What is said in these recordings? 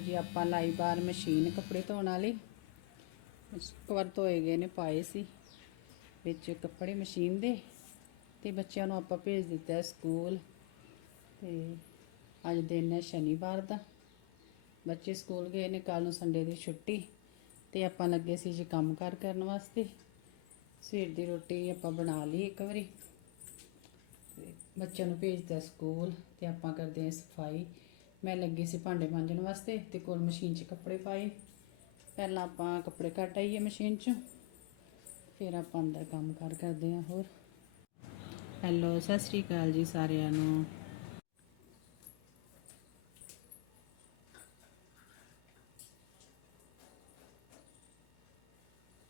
ਜੀ, ਆਪਾਂ ਲਾਈ ਬਾਹਰ ਮਸ਼ੀਨ ਕੱਪੜੇ ਧੋਣ ਵਾਲੀ। ਇੱਕ ਵਾਰ ਧੋਏ ਗਏ ਨੇ, ਪਾਏ ਸੀ। ਵਿੱਚ ਕੱਪੜੇ ਮਸ਼ੀਨ ਦੇ ਤੇ ਬੱਚਿਆਂ ਨੂੰ ਆਪਾਂ ਭੇਜ ਦਿੱਤਾ ਸਕੂਲ। ਤੇ ਅੱਜ ਦਿਨ ਹੈ ਸ਼ਨੀਵਾਰ ਦਾ। ਬੱਚੇ ਸਕੂਲ ਗਏ ਨੇ ਕੱਲ ਨੂੰ ਸੰਡੇ ਦੀ ਛੁੱਟੀ। ਤੇ ਆਪਾਂ ਲੱਗੇ ਸੀ ਜੀ ਕੰਮ ਕਾਰ ਕਰਨ ਵਾਸਤੇ। ਸਵੇਰ ਦੀ ਰੋਟੀ ਆਪਾਂ ਬਣਾ ਲਈ ਇੱਕ ਵਾਰੀ। ਤੇ ਬੱਚਿਆਂ ਨੂੰ ਭੇਜਦਾ ਸਕੂਲ ਤੇ ਆਪਾਂ ਕਰਦੇ ਹਾਂ ਸਫ਼ਾਈ। ਮੈਂ ਲੱਗੀ ਸੀ ਭਾਂਡੇ ਮਾਂਜਣ ਵਾਸਤੇ ਤੇ ਕੋਲ ਮਸ਼ੀਨ 'ਚ ਕੱਪੜੇ ਪਾਏ। ਪਹਿਲਾਂ ਆਪਾਂ ਕੱਪੜੇ ਕੱਟ ਆਈਏ ਮਸ਼ੀਨ 'ਚ, ਫਿਰ ਆਪਾਂ ਅੰਦਰ ਕੰਮ ਕਾਰ ਕਰਦੇ ਹਾਂ ਹੋਰ। ਹੈਲੋ ਸਤਿ ਸ੍ਰੀ ਅਕਾਲ ਜੀ ਸਾਰਿਆਂ ਨੂੰ।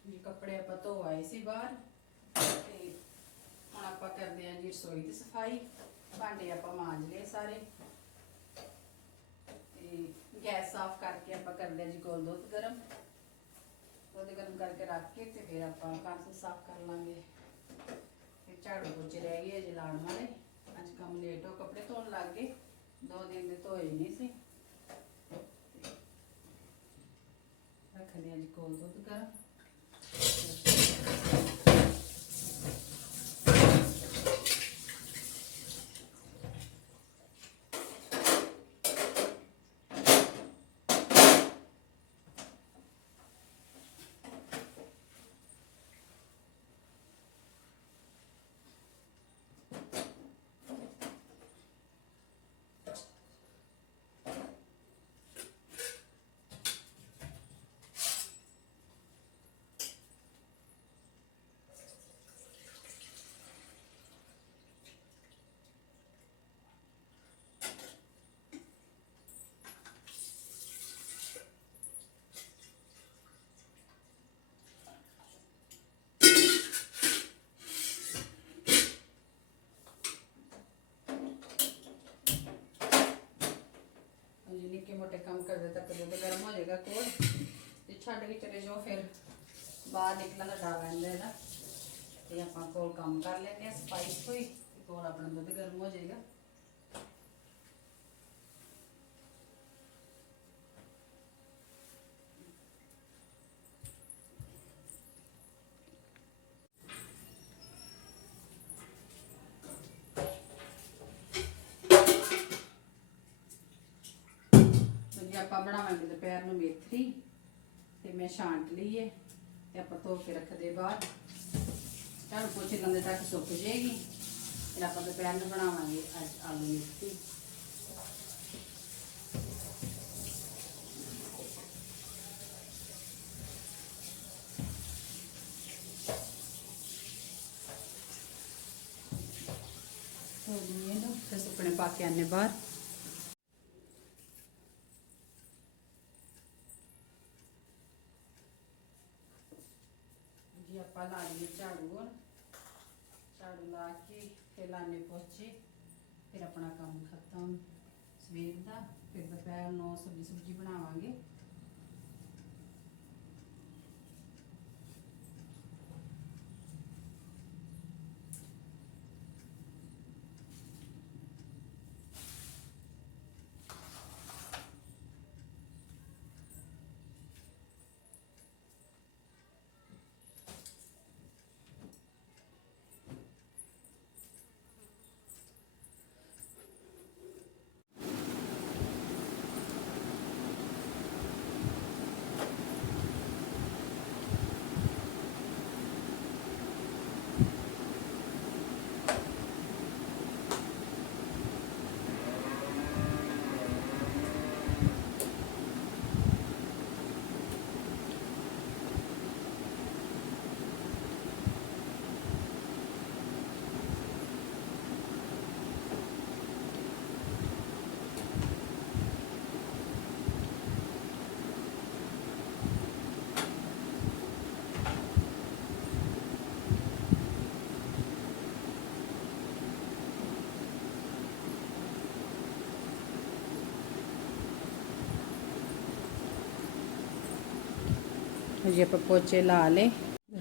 ਜੀ ਕੱਪੜੇ ਆਪਾਂ ਧੋ ਆਏ ਸੀ ਬਾਹਰ ਤੇ ਹੁਣ ਆਪਾਂ ਕਰਦੇ ਹਾਂ ਜੀ ਰਸੋਈ ਦੀ ਸਫ਼ਾਈ। ਭਾਂਡੇ ਆਪਾਂ ਮਾਂਜ ਲਏ ਸਾਰੇ। ਤੇ ਗੈਸ ਸਾਫ਼ ਕਰਕੇ ਆਪਾਂ ਕਰ ਲਿਆ ਜੀ ਗੋਲ ਦੁੱਧ ਗਰਮ। ਦੁੱਧ ਗਰਮ ਕਰਕੇ ਰੱਖ ਕੇ ਤੇ ਫਿਰ ਆਪਾਂ ਕਾਂਸੇ ਸਾਫ਼ ਕਰ ਲਾਂਗੇ। ਫਿਰ ਝਾੜੂ ਪੋਚੇ ਰਹਿ ਗਏ ਅਜੇ ਲਾਉਣ ਵਾਲੇ। ਅੱਜ ਕੰਮ ਲੇਟ ਹੋ, ਕੱਪੜੇ ਧੋਣ ਲੱਗ ਗਏ। ਦੋ ਦਿਨ ਦੇ ਧੋਏ ਨਹੀਂ ਸੀ। ਤੇ ਰੱਖਦੇ ਹਾਂ ਜੀ ਕੋਲ ਦੁੱਧ ਗਰਮ। ਮੋਟੇ ਕੰਮ ਕਰਦੇ ਤੱਕ ਦੁੱਧ ਗਰਮ ਹੋ ਜਾਏਗਾ ਕੋਲ, ਤੇ ਛੱਡ ਕੇ ਚਲੇ ਜਾਓ ਫਿਰ ਬਾਹਰ ਨਿਕਲਣ ਦਾ ਡਰ ਰਹਿੰਦਾ ਇਹਦਾ। ਨਾ ਤੇ ਆਪਾਂ ਕੋਲ ਕੰਮ ਕਰ ਲੈਂਦੇ ਆ ਸਫ਼ਾਈ ਕੋਈ ਕੋਲ ਆਪਣਾ ਦੁੱਧ ਗਰਮ ਹੋ ਜਾਏਗਾ। ਦੁਪਹਿਰ ਨੂੰ ਮੇਥੀ ਤੇ ਮੈਂ ਛਾਂਟ ਲਈ ਏ, ਤੇ ਆਪਾਂ ਧੋ ਕੇ ਰੱਖਦੇ ਬਾਹਰ। ਝਾੜੂ ਪੋਚੇ ਲੰਦੇ ਤੱਕ ਸੁੱਕ ਜਾਏਗੀ ਫਿਰ ਆਪਾਂ ਦੁਪਹਿਰ ਨੂੰ ਬਣਾਵਾਂਗੇ ਅੱਜ ਆਲੂ ਮੇਥੀ ਸੁੱਕਣੇ ਪਾ ਕੇ ਆਨੇ ਬਾਹਰ ਜੀ ਆਪਾਂ ਲਾ ਲਈਏ ਝਾੜੂ ਝਾੜੂ ਲਾ ਕੇ ਫਿਰ ਲਾਣੇ ਪੋਚੇ। ਫਿਰ ਆਪਣਾ ਕੰਮ ਖਤਮ। ਸਵੇਰ ਦਾ, ਫਿਰ ਦੁਪਹਿਰ ਨੂੰ ਸਬਜ਼ੀ ਸੁਬਜੀ ਬਣਾਵਾਂਗੇ। ਅਜੇ ਆਪਾਂ ਪੋਚੇ ਲਾ ਲਏ।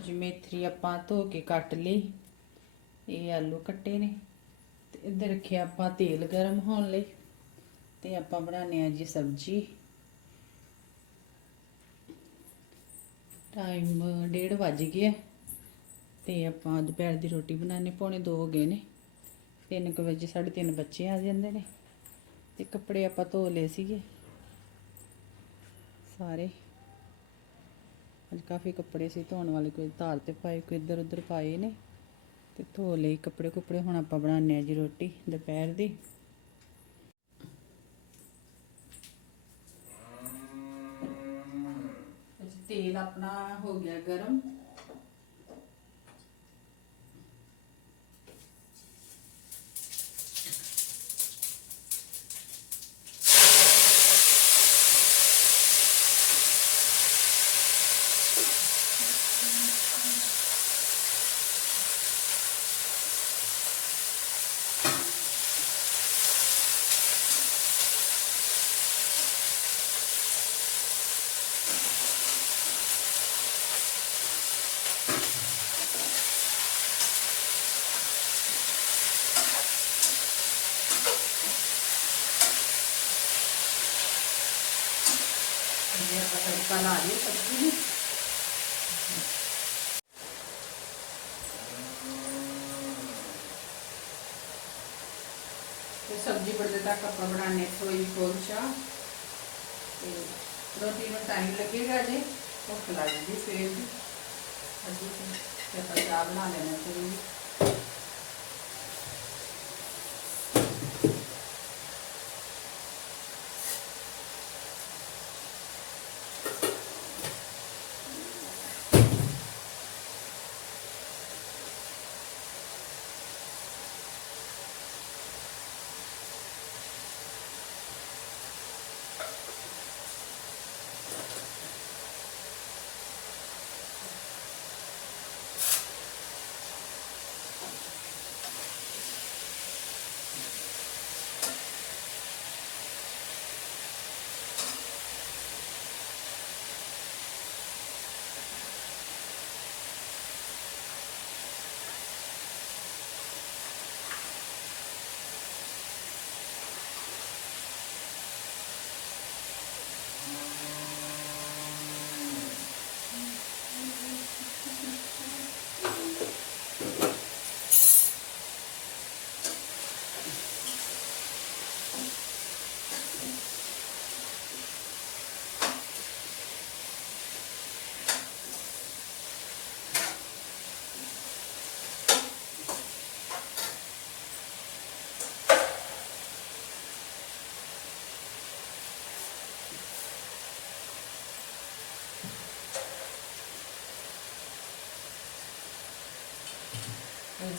ਜੀ ਮੇਥਰੀ ਆਪਾਂ ਧੋ ਕੇ ਕੱਟ ਲਈ। ਇਹ ਆਲੂ ਕੱਟੇ ਨੇ। ਤੇ ਇੱਧਰ ਰੱਖਿਆ ਆਪਾਂ ਤੇਲ ਗਰਮ ਹੋਣ ਲਈ। ਤੇ ਆਪਾਂ ਬਣਾਉਣੇ ਆ ਜੀ ਸਬਜ਼ੀ। ਟਾਈਮ 1:30 ਵੱਜ ਗਿਆ। ਤੇ ਆਪਾਂ ਦੁਪਹਿਰ ਦੀ ਰੋਟੀ ਬਣਾਉਣੇ ਪੌਣੇ 2 ਹੋ ਗਏ ਨੇ। 3:00 ਵਜੇ 3:30 ਬੱਚੇ ਆ ਜਾਂਦੇ ਨੇ। ਤੇ ਕੱਪੜੇ ਆਪਾਂ ਧੋ ਲਏ ਸੀਗੇ। ਸਾਰੇ। ਅੱਜ ਕਾਫੀ ਕੱਪੜੇ ਸੀ ਧੋਣ ਵਾਲੇ, ਕੋਈ ਧਾਰ ਤੇ ਪਾਏ, ਕੋਈ ਇੱਧਰ ਉੱਧਰ ਪਾਏ ਨੇ। ਤੇ ਧੋ ਲਈ ਕੱਪੜੇ ਕੁਪੜੇ, ਹੁਣ ਆਪਾਂ ਬਣਾਉਂਦੇ ਆ ਜੀ ਰੋਟੀ ਦੁਪਹਿਰ ਦੀ। ਤੇਲ ਆਪਣਾ ਹੋ ਗਿਆ ਗਰਮ। ਆਪਾਂ ਤੜਕਾ ਲਾ ਲਈਏ ਸਬਜ਼ੀ ਨੂੰ ਤੇ ਸਬਜ਼ੀ ਬਣਦੇ ਤੱਕ ਆਪਾਂ ਬਣਾਣੇ ਥੋੜੀ ਕੋਲਚਾ ਤੇ ਰੋਟੀ ਨੂੰ ਟਾਈਮ ਲੱਗੇਗਾ ਜੇ ਭੁੱਖ ਲੱਗਦੀ ਸਵੇਰ ਦੀ ਅੱਜ ਤੇ ਆਪਾਂ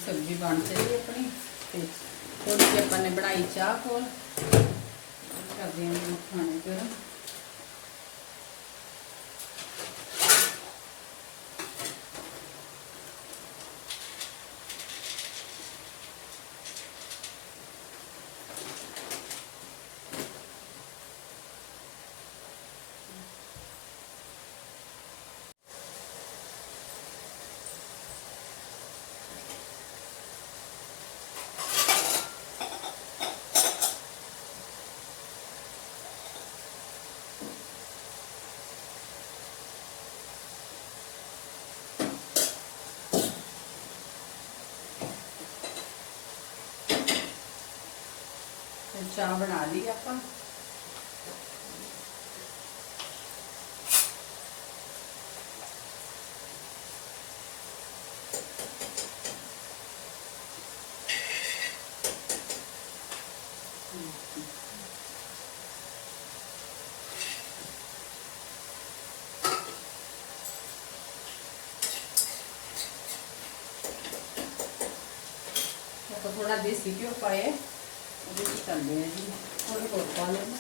ਸਬਜ਼ੀ ਬਣ ਚਲੀ ਆਪਣੀ ਤੇ ਥੋੜੀ ਜਿਹੀ ਆਪਾਂ ਨੇ ਬਣਾਈ ਚਾਹ ਕੋਲ। ਕਰਦੇ ਹਾਂ ਖਾਣੇ ਗਰਮ ਚਾਹ ਬਣਾ ਲਈ ਆਪਾਂ। ਆਪਾਂ ਥੋੜਾ ਦੇਸੀ ਘਿਓ ਪਾਇਆ। ਉਹਦੇ ਵਿੱਚ ਕਰਦੇ ਆ ਜੀ। ਥੋੜਾ ਹੋਰ ਪਾ ਲੈਣਾ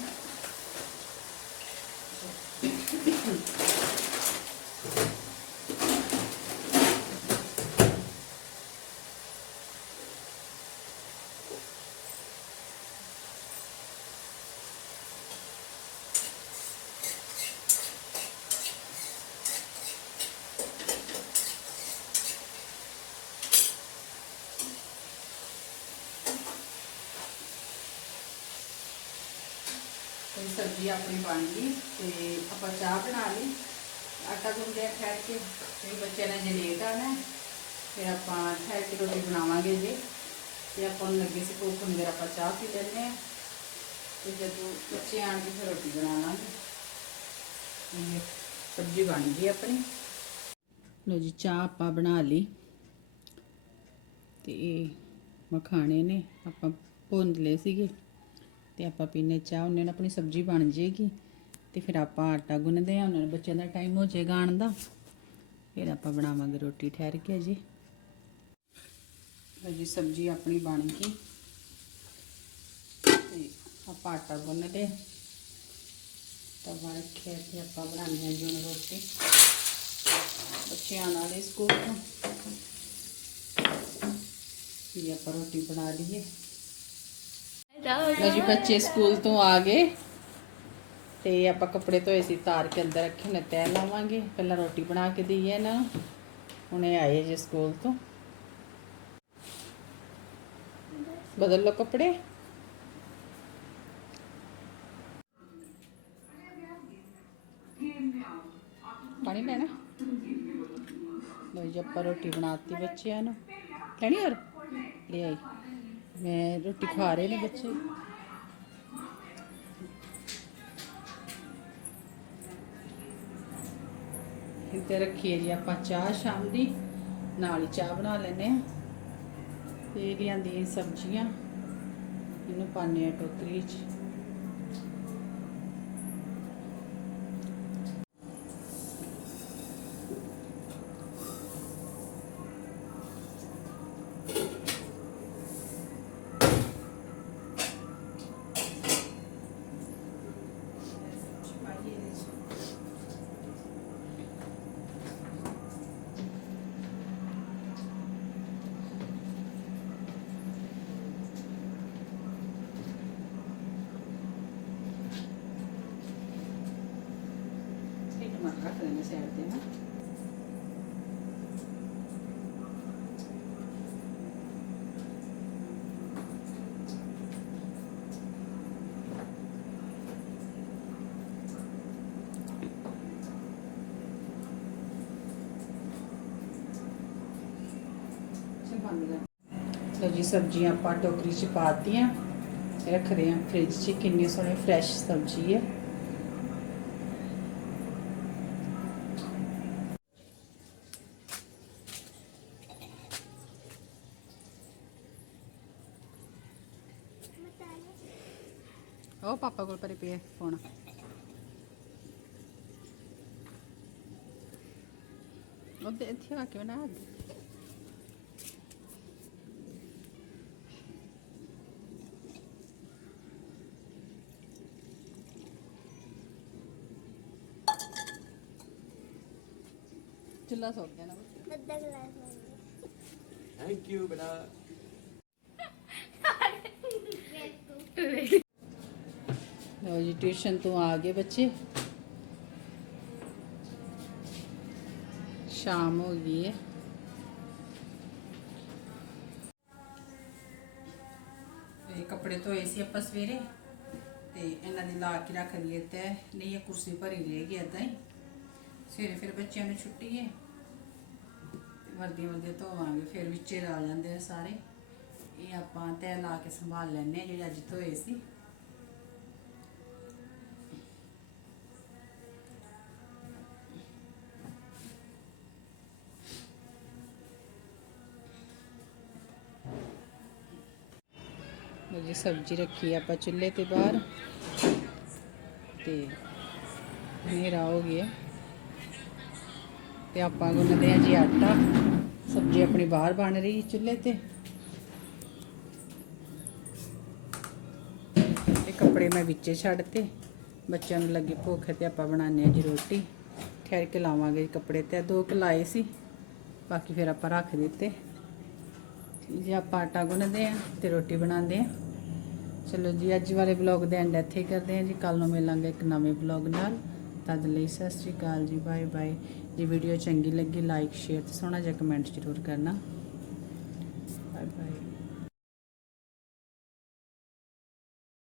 ਤੇ ਸਬਜ਼ੀ ਆਪਣੀ ਬਣ ਗਈ ਤੇ ਆਪਾਂ ਚਾਹ ਬਣਾ ਲਈ। ਆਟਾ ਗੁੰਨਦੇ ਠਹਿਰ ਕੇ ਤੇ ਬੱਚਿਆਂ ਨੇ ਜੇ ਲੇਟ ਆਣਾ ਫਿਰ ਆਪਾਂ ਠਹਿਰ ਕੇ ਰੋਟੀ ਬਣਾਵਾਂਗੇ ਜੀ। ਤੇ ਆਪਾਂ ਨੂੰ ਲੱਗੇ ਸੀ ਭੁੱਖ ਹੁੰਦੀ ਆਪਾਂ ਚਾਹ ਪੀ ਲੈਂਦੇ ਆ ਤੇ ਜਦੋਂ ਬੱਚੇ ਆਣਗੇ ਫਿਰ ਰੋਟੀ ਬਣਾ ਲਾਂਗੇ ਇਹ ਸਬਜ਼ੀ ਬਣ ਗਈ ਆਪਣੀ। ਲੋ ਜੀ, ਚਾਹ ਆਪਾਂ ਬਣਾ ਲਈ। ਤੇ ਇਹ ਮਖਾਣੇ ਨੇ, ਆਪਾਂ ਭੁੰਨ ਲਏ ਸੀਗੇ। ਤੇ ਆਪਾਂ ਪੀਨੇ ਚਾਹ, ਉਹਨਾਂ ਨਾਲ ਆਪਣੀ ਸਬਜ਼ੀ ਬਣ ਜੇਗੀ। ਤੇ ਫਿਰ ਆਪਾਂ ਆਟਾ ਗੁੰਨਦੇ ਆ, ਉਹਨਾਂ ਨੂੰ ਬੱਚਿਆਂ ਦਾ ਟਾਈਮ ਹੋ ਜਾਏਗਾ ਆਉਣ ਦਾ। ਫਿਰ ਆਪਾਂ ਬਣਾਵਾਂਗੇ ਰੋਟੀ ਠਹਿਰ ਕੇ ਜੀ ਲਓ ਜੀ, ਸਬਜ਼ੀ ਆਪਣੀ ਬਣ ਗਈ। ਤੇ ਆਪਾਂ ਆਟਾ ਗੁੰਨਦੇ ਲਿਆ ਤਵਾ ਰੱਖਿਆ ਤੇ ਆਪਾਂ ਬਣਾਉਂਦੇ ਹਾਂ ਜੀ ਹੁਣ ਰੋਟੀ। ਬੱਚਿਆਂ ਨਾਲ ਹੀ ਸਕੂਲ ਤੋਂ। ਵੀ ਆਪਾਂ ਰੋਟੀ ਬਣਾ ਲਈਏ। ਲਓ ਜੀ, ਬੱਚੇ ਸਕੂਲ ਤੋਂ ਆ ਗਏ। ਤੇ ਆਪਾਂ ਕੱਪੜੇ ਧੋਏ ਸੀ, ਤਾਰ ਕੇ ਅੰਦਰ ਰੱਖੇ ਨੇ ਤੈ ਲਾਵਾਂਗੇ। ਪਹਿਲਾਂ ਰੋਟੀ ਬਣਾ ਕੇ ਦਈਏ ਨਾ। ਹੁਣੇ ਆਏ ਜੇ ਸਕੂਲ ਤੋਂ। ਬਦਲ ਲਓ ਕੱਪੜੇ। ਪਾਣੀ ਲੈਣਾ? ਲੋ ਜੀ, ਆਪਾਂ ਰੋਟੀ ਬਣਾਤੀ ਬੱਚਿਆਂ ਨੂੰ। ਲੈਣੀ ਹੋਰ? ਲੈ ਆਈ। ਮੈਂ ਰੋਟੀ ਖਾ ਰਹੇ ਨੇ ਬੱਚੇ। ਇੱਥੇ ਰੱਖੀਏ ਜੀ ਆਪਾਂ ਚਾਹ ਸ਼ਾਮ ਦੀ, ਨਾਲ ਹੀ ਚਾਹ ਬਣਾ ਲੈਨੇ ਆ ਤੇ ਲਿਆਂਦੀਆਂ ਸਬਜ਼ੀਆਂ, ਇਹਨੂੰ ਪਾਣੇ ਆ ਟੋਕਰੀ 'ਚ ਇਹ ਟਮਾਟਰ ਰੱਖ ਲੈਣੇ ਸਾਈਡ ਤੇ ਨਾ ਲੋ ਜੀ, ਸਬਜ਼ੀਆਂ ਆਪਾਂ ਟੋਕਰੀ 'ਚ ਪਾਤੀਆਂ ਰੱਖ ਰਹੇ ਹਾਂ ਫ੍ਰਿਜ 'ਚ। ਕਿੰਨੀ ਸੋਹਣੀ ਫਰੈਸ਼ ਸਬਜ਼ੀ ਹੈ। ਪਾਪਾ ਕੋਲ ਪਰੇ ਪਿਆ ਫੋਨ। ਉਹਦੇ ਇੱਥੇ ਆ ਕੇ ਬਣਾ ਦੇ। ਚੁੱਲਾ ਸੌ ਗਿਆ ਨਾ। ਥੈਂਕ ਯੂ ਬੇਟਾ। ਲਓ ਜੀ, ਟਿਊਸ਼ਨ ਤੋਂ ਆ ਗਏ ਬੱਚੇ। ਸ਼ਾਮ ਹੋ ਗਈ ਹੈ। ਇਹ ਕੱਪੜੇ ਧੋਏ ਸੀ ਆਪਾਂ ਸਵੇਰੇ, ਤੇ ਇਹਨਾਂ ਦੀ ਲਾ ਕੇ ਰੱਖ ਲਈਏ ਤੇ ਨਹੀਂ, ਇਹ ਕੁਰਸੀ ਭਰੀ ਰਹਿ ਗਈ ਏਦਾਂ ਹੀ। ਸਵੇਰੇ ਫਿਰ ਬੱਚਿਆਂ ਨੂੰ ਛੁੱਟੀ ਹੈ। ਵਰਦੀਆਂ ਵਰਦੀਆਂ ਧੋਵਾਂਗੇ, ਫਿਰ ਵਿੱਚੇ ਆ ਜਾਂਦੇ ਆ ਸਾਰੇ। ਇਹ ਆਪਾਂ ਤੈ ਲਾ ਕੇ ਸੰਭਾਲ ਲੈਣੇ ਆ ਜਿਹੜੇ ਅੱਜ ਧੋਏ ਸੀ। ਲਓ ਜੀ, ਸਬਜ਼ੀ ਰੱਖੀ ਆ ਆਪਾਂ ਚੁੱਲ੍ਹੇ ਤੇ ਬਾਹਰ। ਤੇ ਹਨੇਰਾ ਹੋ ਗਿਆ। ਤੇ ਆਪਾਂ ਗੁੰਨਦੇ ਆ ਜੀ ਆਟਾ। ਸਬਜ਼ੀ ਆਪਣੀ ਬਾਹਰ ਬਣ ਰਹੀ ਚੁੱਲ੍ਹੇ ਤੇ। ਤੇ ਕੱਪੜੇ ਮੈਂ ਵਿੱਚੇ ਛੱਡਤੇ। ਬੱਚਿਆਂ ਨੂੰ ਲੱਗੀ ਭੁੱਖ ਤੇ ਆਪਾਂ ਬਣਾਉਂਦੇ ਆ ਜੀ ਰੋਟੀ। ਠਹਿਰ ਕੇ ਲਾਵਾਂਗੇ ਕੱਪੜੇ ਤੇ। ਦੋ ਕੁ ਲਾਏ ਸੀ। ਬਾਕੀ ਫਿਰ ਆਪਾਂ ਰੱਖ ਦਿੱਤੇ। ਜੇ ਆਪਾਂ ਆਟਾ ਗੁੰਨਦੇ ਆ ਤੇ ਰੋਟੀ ਬਣਾਉਂਦੇ ਆ ਚਲੋ ਜੀ, ਅੱਜ ਵਾਲੇ ਵਲੌਗ ਦੇ ਐਂਡ ਇੱਥੇ ਹੀ ਕਰਦੇ ਹਾਂ ਜੀ। ਕੱਲ ਨੂੰ ਮਿਲਾਂਗੇ ਇੱਕ ਨਵੇਂ ਵਲੌਗ ਨਾਲ। ਤਦ ਲਈ ਸਤਿ ਸ਼੍ਰੀ ਅਕਾਲ ਜੀ ਬਾਏ ਬਾਏ ਜੇ ਵੀਡੀਓ ਚੰਗੀ ਲੱਗੀ ਲਾਈਕ ਸ਼ੇਅਰ ਤੇ ਸੋਹਣਾ ਜਿਹਾ ਕਮੈਂਟ ਜ਼ਰੂਰ ਕਰਨਾ।